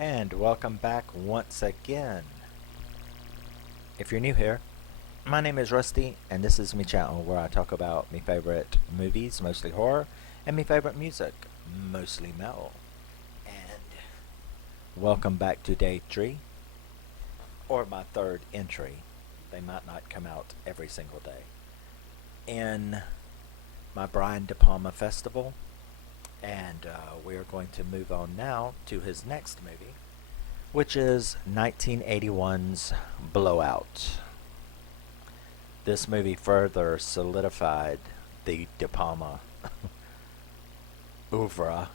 And welcome back once again. If you're new here, my name is Rusty, and this is my channel where I talk about my favorite movies, mostly horror, and my favorite music, mostly metal. And welcome back to day 3, or my third entry. They might not come out every single day. In my Brian De Palma festival, and we are going to move on now to his next movie, which is 1981's Blowout. This movie further solidified the De Palma oeuvre.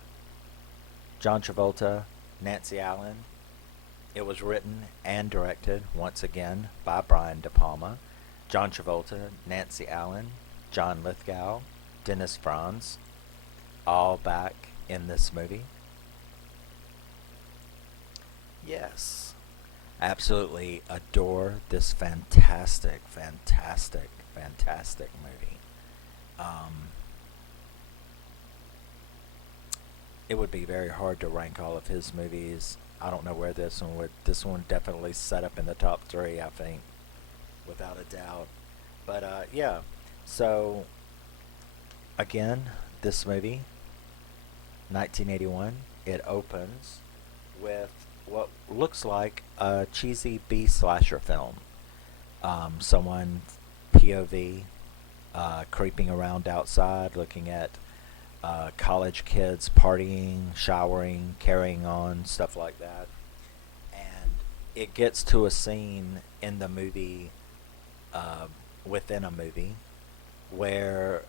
John Travolta, Nancy Allen. It was written and directed, once again, by Brian De Palma. John Travolta, Nancy Allen, John Lithgow, Dennis Franz, all back in this movie. Yes, absolutely adore this fantastic movie. Um, it would be very hard to rank all of his movies. I don't know where this one would. This one definitely set up in the top 3, I think, without a doubt. But yeah, so again, this movie, 1981, it opens with what looks like a cheesy B slasher film. Someone POV creeping around outside, looking at college kids partying, showering, carrying on, stuff like that. And it gets to a scene in the movie, within a movie, where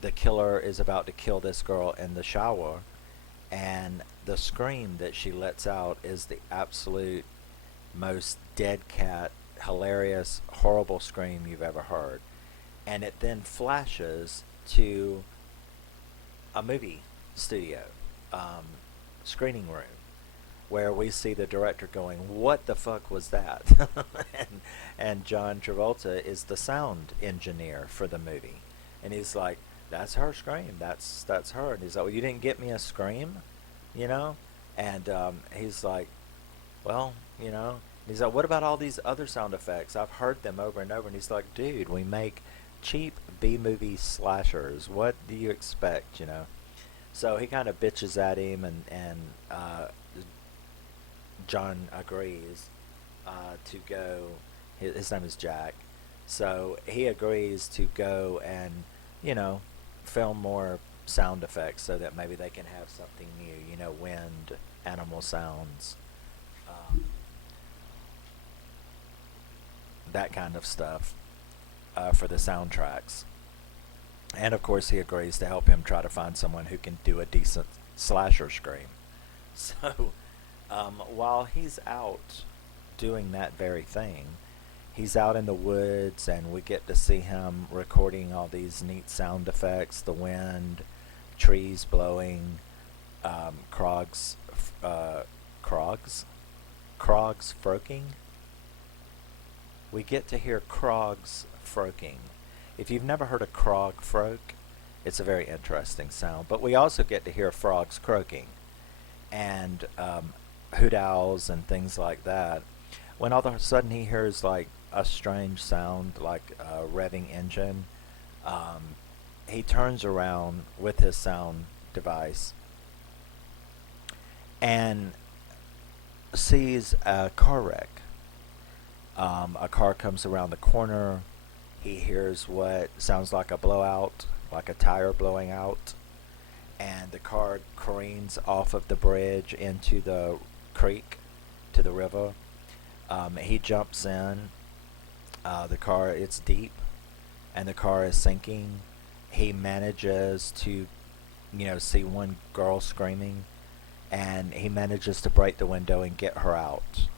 the killer is about to kill this girl in the shower, and the scream that she lets out is the absolute most dead cat, hilarious, horrible scream you've ever heard. And it then flashes to a movie studio, screening room, where we see the director going, "What the fuck was that?" and John Travolta is the sound engineer for the movie, and he's like, "That's her scream. That's her." And he's like, "Well, you didn't get me a scream, you know?" And he's like, "Well, you know." And he's like, "What about all these other sound effects? I've heard them over and over." And he's like, "Dude, we make cheap B-movie slashers. What do you expect, you know?" So he kind of bitches at him, and John agrees to go. His name is Jack. So he agrees to go and, you know, film more sound effects so that maybe they can have something new, you know, wind, animal sounds, um, that kind of stuff, for the soundtracks. And of course, he agrees to help him try to find someone who can do a decent slasher scream. So, while he's out doing that very thing, he's out in the woods, and we get to see him recording all these neat sound effects: the wind, trees blowing, crogs, crogs froking. We get to hear crogs froking. If you've never heard a crog croak, it's a very interesting sound. But we also get to hear frogs croaking, and hoot owls and things like that. When all of a sudden he hears like a strange sound, like a revving engine, he turns around with his sound device and sees a car wreck. A car comes around the corner. He hears what sounds like a blowout, like a tire blowing out, and the car careens off of the bridge into the creek, to the river. He jumps in. The car, it's deep, and the car is sinking. He manages to, you know, see one girl screaming, and he manages to break the window and get her out.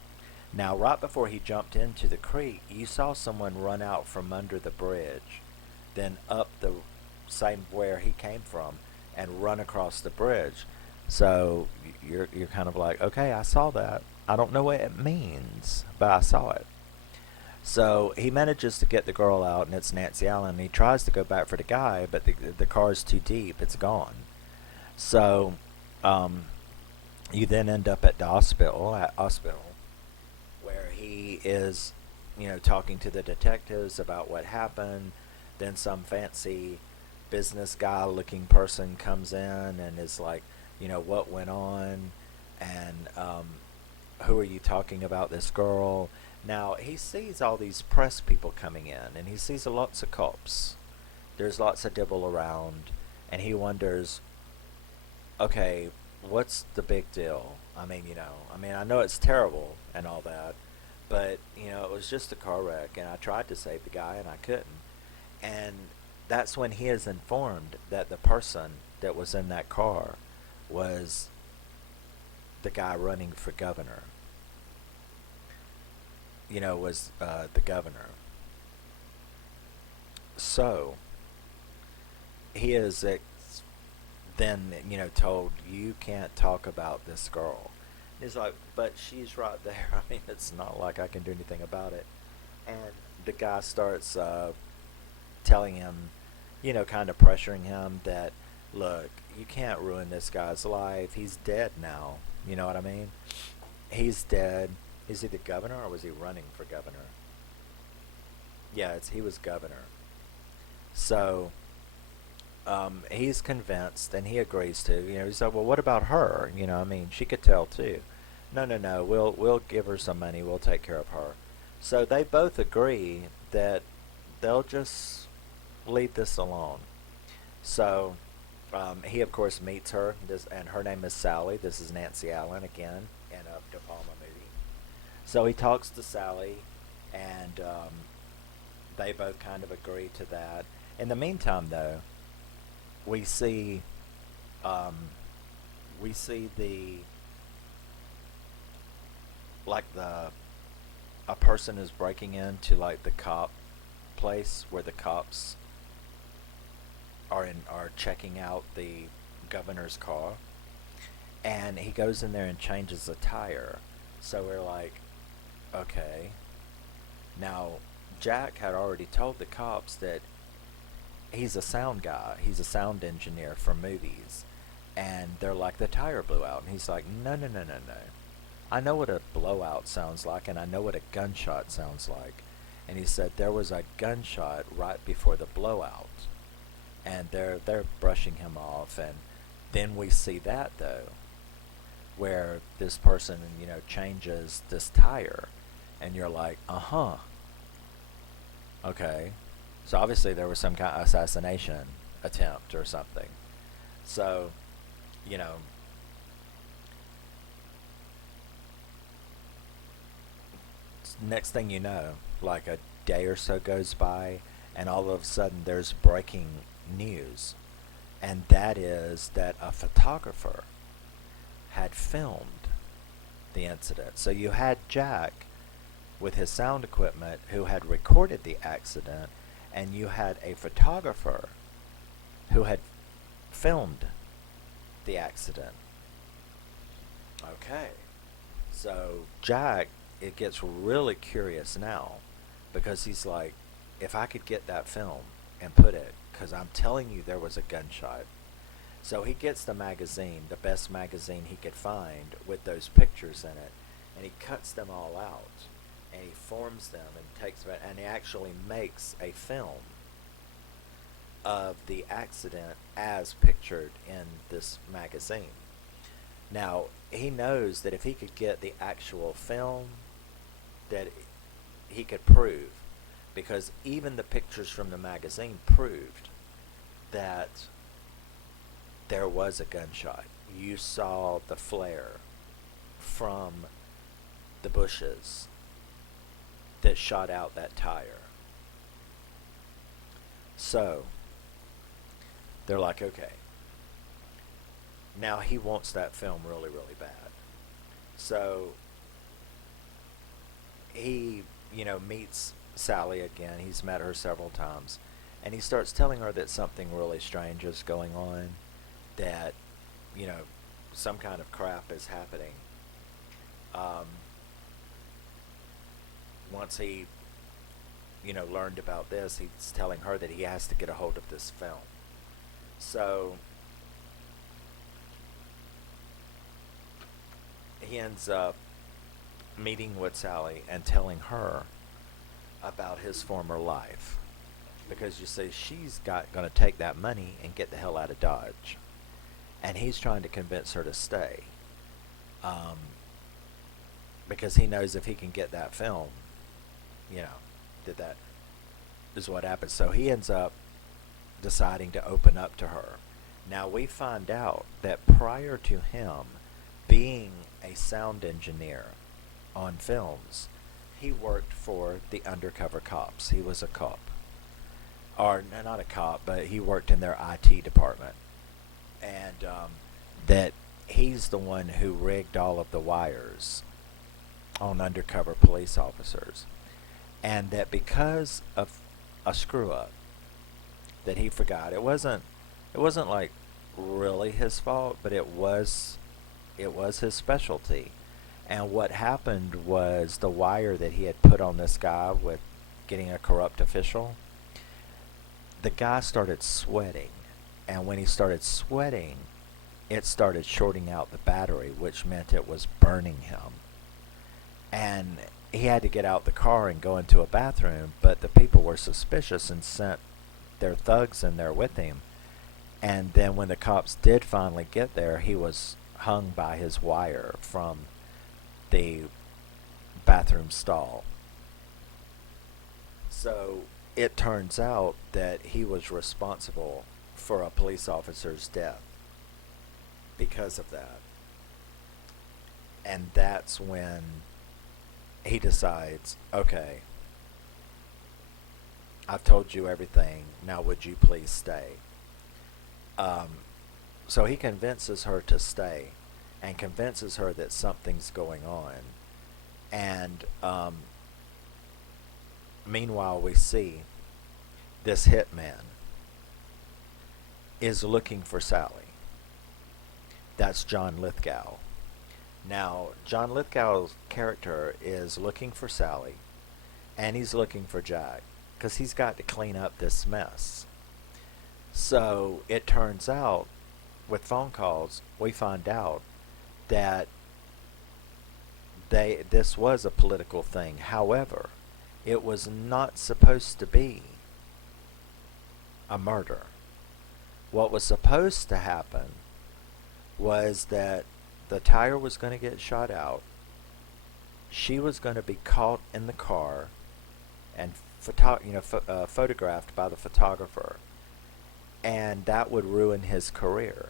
Now, right before he jumped into the creek, you saw someone run out from under the bridge, then up the same where he came from, and run across the bridge. So you're kind of like, okay, I saw that. I don't know what it means, but I saw it. So he manages to get the girl out, and it's Nancy Allen. He tries to go back for the guy, but the car's too deep. It's gone. So You then end up at the hospital, where he is, talking to the detectives about what happened. Then some fancy business guy looking person comes in and is like, what went on, and who are you talking about, this girl? Now he sees all these press people coming in, and he sees lots of cops. There's lots of dibble around, and he wonders, okay, what's the big deal? I know it's terrible and all that, but it was just a car wreck, and I tried to save the guy, and I couldn't. And that's when he is informed that the person that was in that car was the guy running for governor. Was the governor. So he is then told, you can't talk about this girl. He's like, but she's right there. It's not like I can do anything about it. And the guy starts telling him, kind of pressuring him that, look, you can't ruin this guy's life. He's dead now. You know what I mean? He's dead. Is he the governor, or was he running for governor? Yeah, he was governor. So he's convinced, and he agrees to. He's like, well, what about her? She could tell too. No, no, no. We'll give her some money. We'll take care of her. So they both agree that they'll just leave this alone. So he, of course, meets her, and her name is Sally. This is Nancy Allen again in a De Palma movie. So he talks to Sally, and they both kind of agree to that. In the meantime, though, we see um, the like the a person is breaking into like the cop place where the cops are checking out the governor's car, and he goes in there and changes the tire. So we're like, okay. Now Jack had already told the cops that he's a sound guy. He's a sound engineer for movies. And they're like, the tire blew out. And he's like, no, no, no, no, no. I know what a blowout sounds like, and I know what a gunshot sounds like. And he said there was a gunshot right before the blowout. And they're brushing him off. And then we see that, though, where this person, changes this tire. And you're like, uh-huh. Okay. So obviously there was some kind of assassination attempt or something. So, you know, next thing you know, like a day or so goes by, and all of a sudden there's breaking news. And that is that a photographer had filmed the incident. So you had Jack with his sound equipment who had recorded the accident, and you had a photographer who had filmed the accident. Okay. So Jack, it gets really curious now, because he's like, if I could get that film and put it, because I'm telling you there was a gunshot. So he gets the magazine, the best magazine he could find with those pictures in it, and he cuts them all out, and he forms them and takes them, and he actually makes a film of the accident as pictured in this magazine. Now, he knows that if he could get the actual film, that he could prove, because even the pictures from the magazine proved that there was a gunshot. You saw the flare from the bushes that shot out that tire. So, they're like, okay. Now he wants that film really, really bad. So, he, meets Sally again. He's met her several times. And he starts telling her that something really strange is going on, that, some kind of crap is happening. Um, Once he, learned about this, he's telling her that he has to get a hold of this film. So, he ends up meeting with Sally and telling her about his former life. Because you see, she's going to take that money and get the hell out of Dodge. And he's trying to convince her to stay. Um, because he knows if he can get that film, that is what happens. So he ends up deciding to open up to her. Now we find out that prior to him being a sound engineer on films, he worked for the undercover cops. He was a cop. Or not a cop, but he worked in their IT department. And that he's the one who rigged all of the wires on undercover police officers. And that because of a screw up that he forgot, it wasn't like really his fault, but it was his specialty. And what happened was the wire that he had put on this guy with getting a corrupt official, the guy started sweating. And when he started sweating, it started shorting out the battery, which meant it was burning him. And he had to get out the car and go into a bathroom, but the people were suspicious and sent their thugs in there with him. And then when the cops did finally get there, he was hung by his wire from the bathroom stall. So it turns out that he was responsible for a police officer's death because of that. And that's when he decides, okay, I've told you everything, now would you please stay? So he convinces her to stay and convinces her that something's going on. And meanwhile, we see this hitman is looking for Sally. That's John Lithgow. Now, John Lithgow's character is looking for Sally, and he's looking for Jack, because he's got to clean up this mess. So it turns out, with phone calls, we find out that this was a political thing. However, it was not supposed to be a murder. What was supposed to happen was that the tire was going to get shot out. She was going to be caught in the car and photographed by the photographer, and that would ruin his career.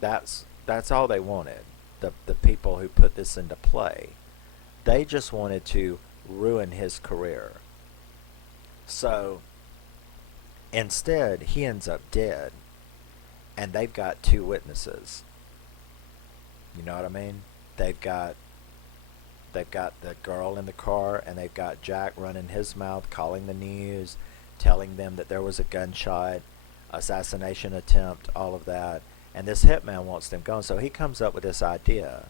That's all they wanted. The people who put this into play, they just wanted to ruin his career. So instead, he ends up dead, and they've got two witnesses. You know what I mean? They've got the girl in the car, and they've got Jack running his mouth, calling the news, telling them that there was a gunshot, assassination attempt, all of that. And this hitman wants them gone. So he comes up with this idea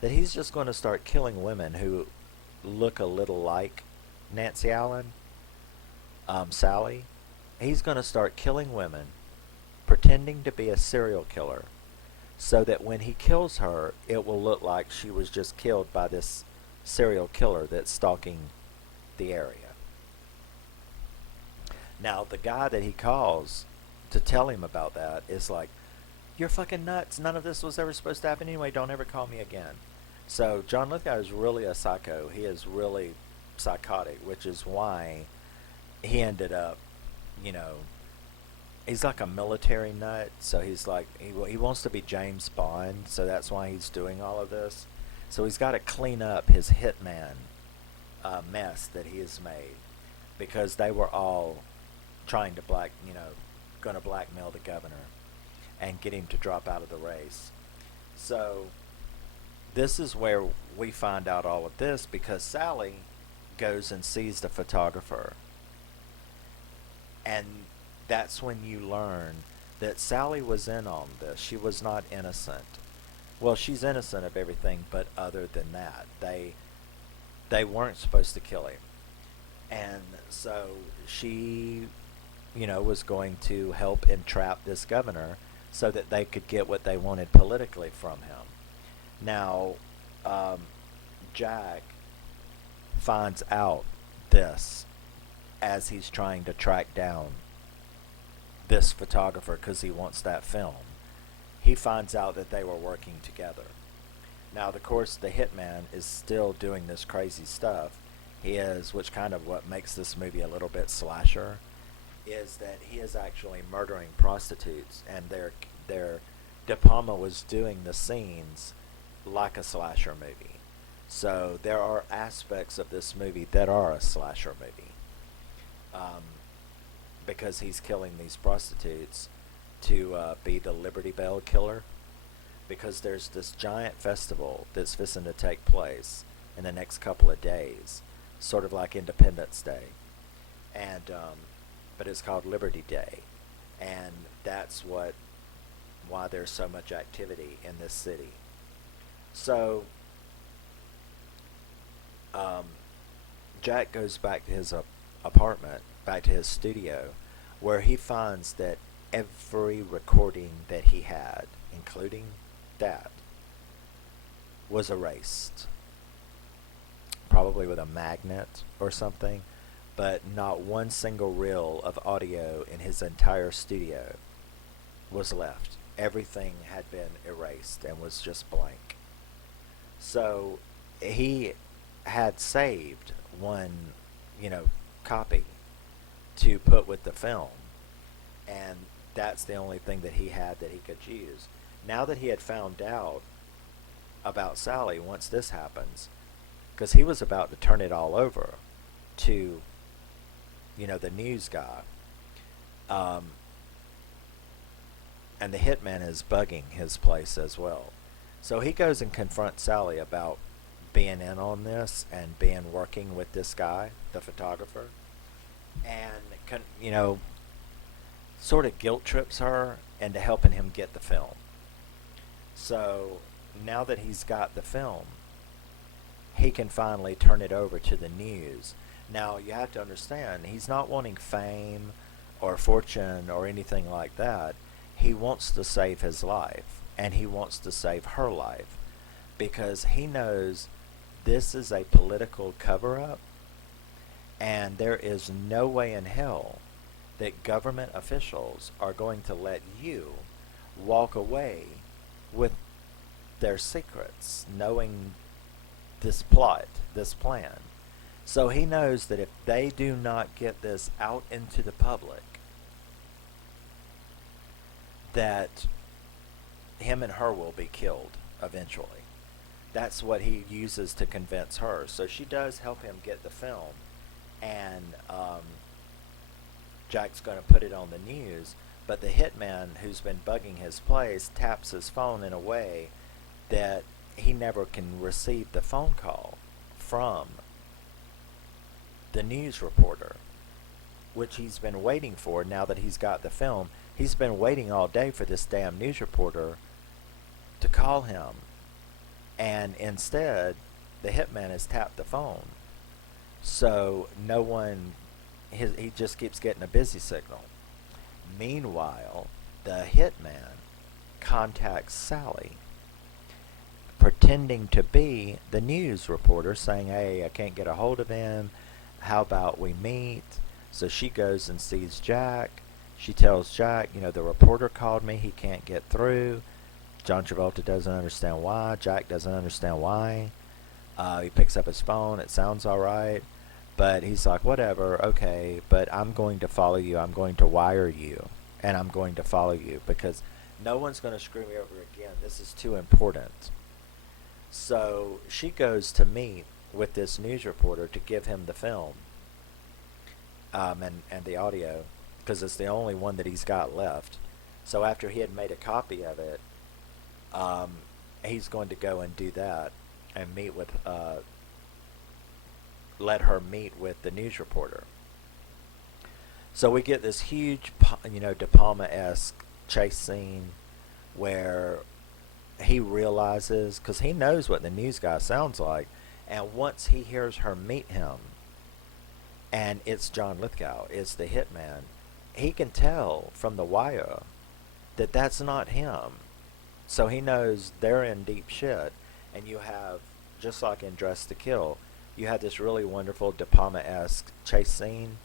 that he's just going to start killing women who look a little like Nancy Allen, Sally. He's going to start killing women, pretending to be a serial killer, so that when he kills her, it will look like she was just killed by this serial killer that's stalking the area. Now, the guy that he calls to tell him about that is like, "You're fucking nuts. None of this was ever supposed to happen anyway. Don't ever call me again." So John Lithgow is really a psycho. He is really psychotic, which is why he ended up, he's like a military nut. So he's like, he wants to be James Bond. So that's why he's doing all of this. So he's got to clean up his hitman mess that he has made, because they were all trying to going to blackmail the governor and get him to drop out of the race. So this is where we find out all of this, because Sally goes and sees the photographer. And that's when you learn that Sally was in on this. She was not innocent. Well, she's innocent of everything, but other than that, they weren't supposed to kill him. And so she, was going to help entrap this governor so that they could get what they wanted politically from him. Now, um, Jack finds out this as he's trying to track down this photographer because he wants that film. He finds out that they were working together. Now, of course, the hitman is still doing this crazy stuff. He is, which kind of what makes this movie a little bit slasher, is that he is actually murdering prostitutes, and their De Palma was doing the scenes like a slasher movie. So there are aspects of this movie that are a slasher movie, um, because he's killing these prostitutes to be the Liberty Bell killer. Because there's this giant festival that's fixing to take place in the next couple of days, sort of like Independence Day, and but it's called Liberty Day, and that's why there's so much activity in this city. So um, Jack goes back to his apartment, back to his studio, where he finds that every recording that he had, including that, was erased. Probably with a magnet or something, but not one single reel of audio in his entire studio was left. Everything had been erased and was just blank. So he had saved one, copy to put with the film, and that's the only thing that he had that he could use. Now that he had found out about Sally, once this happens, because he was about to turn it all over to, the news guy, um, and the hitman is bugging his place as well. So he goes and confronts Sally about being in on this and being working with this guy, the photographer, and sort of guilt trips her into helping him get the film. So now that he's got the film, he can finally turn it over to the news. Now you have to understand, he's not wanting fame or fortune or anything like that. He wants to save his life, and he wants to save her life, because he knows this is a political cover-up, and there is no way in hell that government officials are going to let you walk away with their secrets, knowing this plot, this plan. So he knows that if they do not get this out into the public, that him and her will be killed eventually. That's what he uses to convince her. So she does help him get the film, and Jack's going to put it on the news, but the hitman who's been bugging his place taps his phone in a way that he never can receive the phone call from the news reporter, which he's been waiting for. Now that he's got the film, he's been waiting all day for this damn news reporter to call him, and instead the hitman has tapped the phone, so no one, he just keeps getting a busy signal. Meanwhile, the hitman contacts Sally, pretending to be the news reporter, saying, "Hey, I can't get a hold of him. How about we meet?" So she goes and sees Jack. She tells Jack, the reporter called me. He can't get through. John Travolta doesn't understand why. Jack doesn't understand why. He picks up his phone. It sounds all right. But he's like, whatever, okay, but I'm going to follow you. I'm going to wire you, and I'm going to follow you, because no one's going to screw me over again. This is too important. So she goes to meet with this news reporter to give him the film, and the audio, because it's the only one that he's got left. So after he had made a copy of it, he's going to go and do that and meet with, let her meet with the news reporter. So we get this huge, De Palma-esque chase scene where he realizes, because he knows what the news guy sounds like, and once he hears her meet him, and it's John Lithgow, it's the hitman, he can tell from the wire that that's not him. So he knows they're in deep shit, and you have, just like in Dress to Kill, you have this really wonderful De Palma-esque chase scene,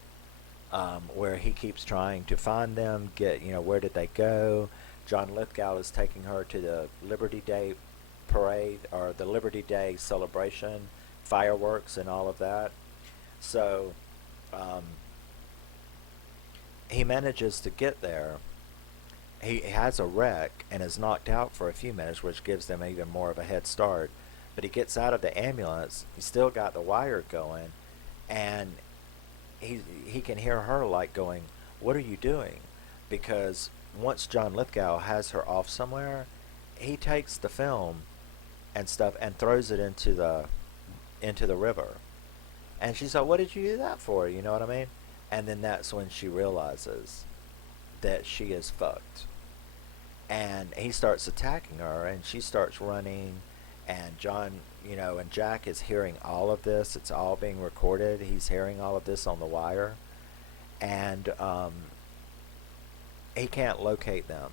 where he keeps trying to find them, get, where did they go. John Lithgow is taking her to the Liberty Day parade, or the Liberty Day celebration, fireworks and all of that. So um, he manages to get there. He has a wreck and is knocked out for a few minutes, which gives them even more of a head start. But he gets out of the ambulance. He's still got the wire going, and he can hear her like going, "What are you doing?" Because once John Lithgow has her off somewhere, he takes the film and stuff and throws it into the river. And she's like, "What did you do that for?" You know what I mean? And then that's when she realizes that she is fucked. And he starts attacking her, and she starts running. And John, and Jack is hearing all of this. It's all being recorded. He's hearing all of this on the wire. And he can't locate them.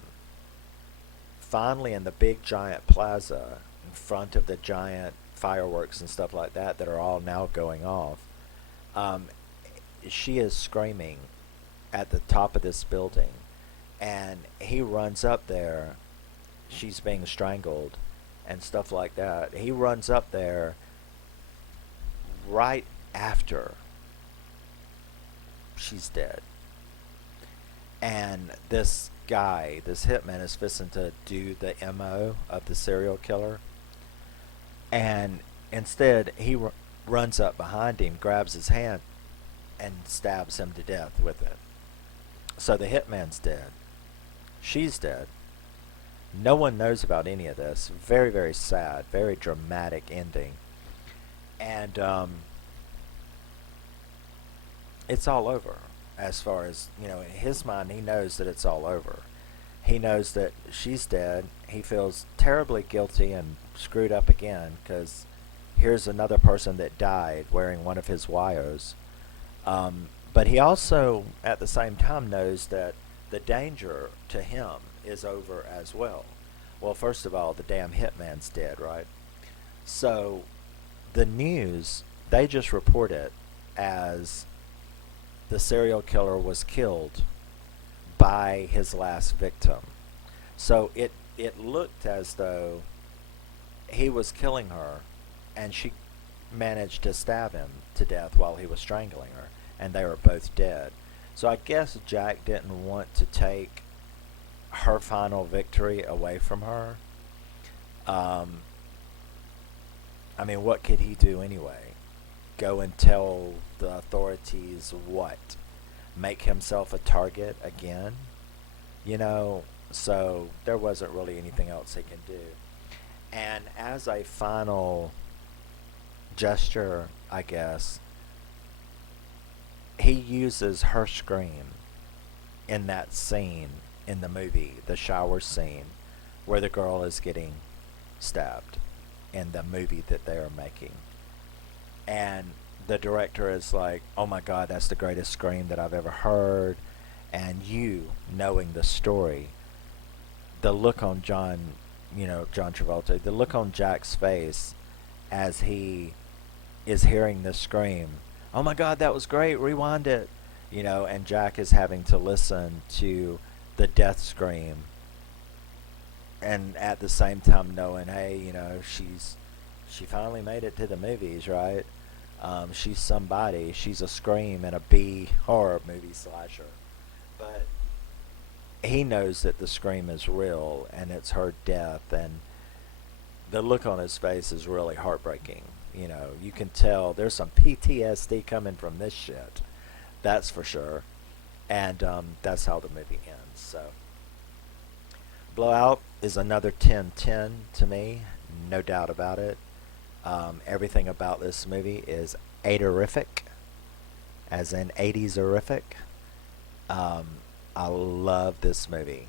Finally, in the big giant plaza, in front of the giant fireworks and stuff like that are all now going off, um, she is screaming at the top of this building, and he runs up there. She's being strangled and stuff like that. He runs up there right after she's dead. And this guy, this hitman, is fixing to do the MO of the serial killer. And instead, he runs up behind him, grabs his hand, and stabs him to death with it. So the hitman's dead. She's dead. No one knows about any of this. Very, very sad, very dramatic ending. And it's all over. As far as, in his mind, he knows that it's all over. He knows that she's dead. He feels terribly guilty and screwed up again, because here's another person that died wearing one of his wires. But he also, at the same time, knows that the danger to him is over as well. Well, first of all, the damn hitman's dead, right? So the news, they just report it as the serial killer was killed by his last victim. So it looked as though he was killing her, and she managed to stab him to death while he was strangling her, and they were both dead. So I guess Jack didn't want to take her final victory away from her. I mean, what could he do anyway? Go and tell the authorities what? Make himself a target again? So there wasn't really anything else he can do. And as a final gesture, I guess, he uses her scream in that scene in the movie, the shower scene, where the girl is getting stabbed in the movie that they are making. And the director is like, "Oh my God, that's the greatest scream that I've ever heard." And you, knowing the story, the look on John Travolta, the look on Jack's face as he is hearing the scream, "Oh my God, that was great, rewind it." And Jack is having to listen to the death scream, and at the same time knowing, hey, she finally made it to the movies, right? She's somebody. She's a Scream and a B horror movie slasher. But he knows that the scream is real and it's her death, and the look on his face is really heartbreaking. You can tell there's some PTSD coming from this shit. That's for sure. And that's how the movie ends. So, Blowout is another 10/10 to me, no doubt about it. Everything about this movie is atorific, as in 80s horrific. I love this movie.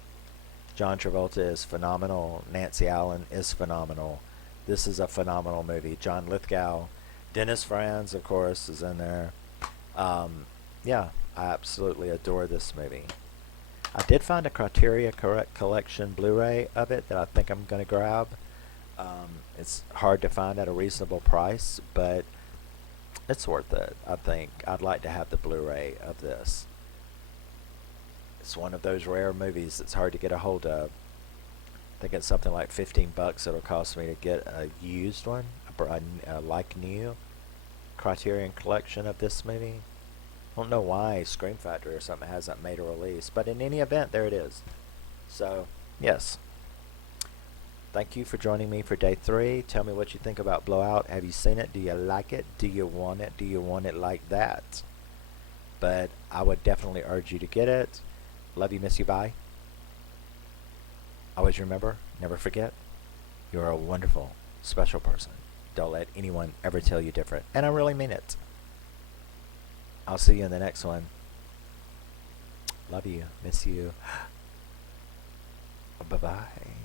John Travolta is phenomenal. Nancy Allen is phenomenal. This is a phenomenal movie. John Lithgow, Dennis Franz, of course, is in there. Yeah, I absolutely adore this movie. I did find a Criteria Correct Collection Blu-ray of it that I think I'm going to grab. It's hard to find at a reasonable price, but it's worth it. I think I'd like to have the Blu-ray of this. It's one of those rare movies that's hard to get a hold of. I think it's something like 15 bucks it'll cost me to get a used one, like new Criterion collection of this movie. I don't know why Scream Factory or something hasn't made a release, but in any event, there it is. So, yes. Thank you for joining me for day 3. Tell me what you think about Blowout. Have you seen it? Do you like it? Do you want it? Do you want it like that? But I would definitely urge you to get it. Love you, miss you, bye. Always remember, never forget, you're a wonderful, special person. Don't let anyone ever tell you different. And I really mean it. I'll see you in the next one. Love you, miss you. Bye-bye.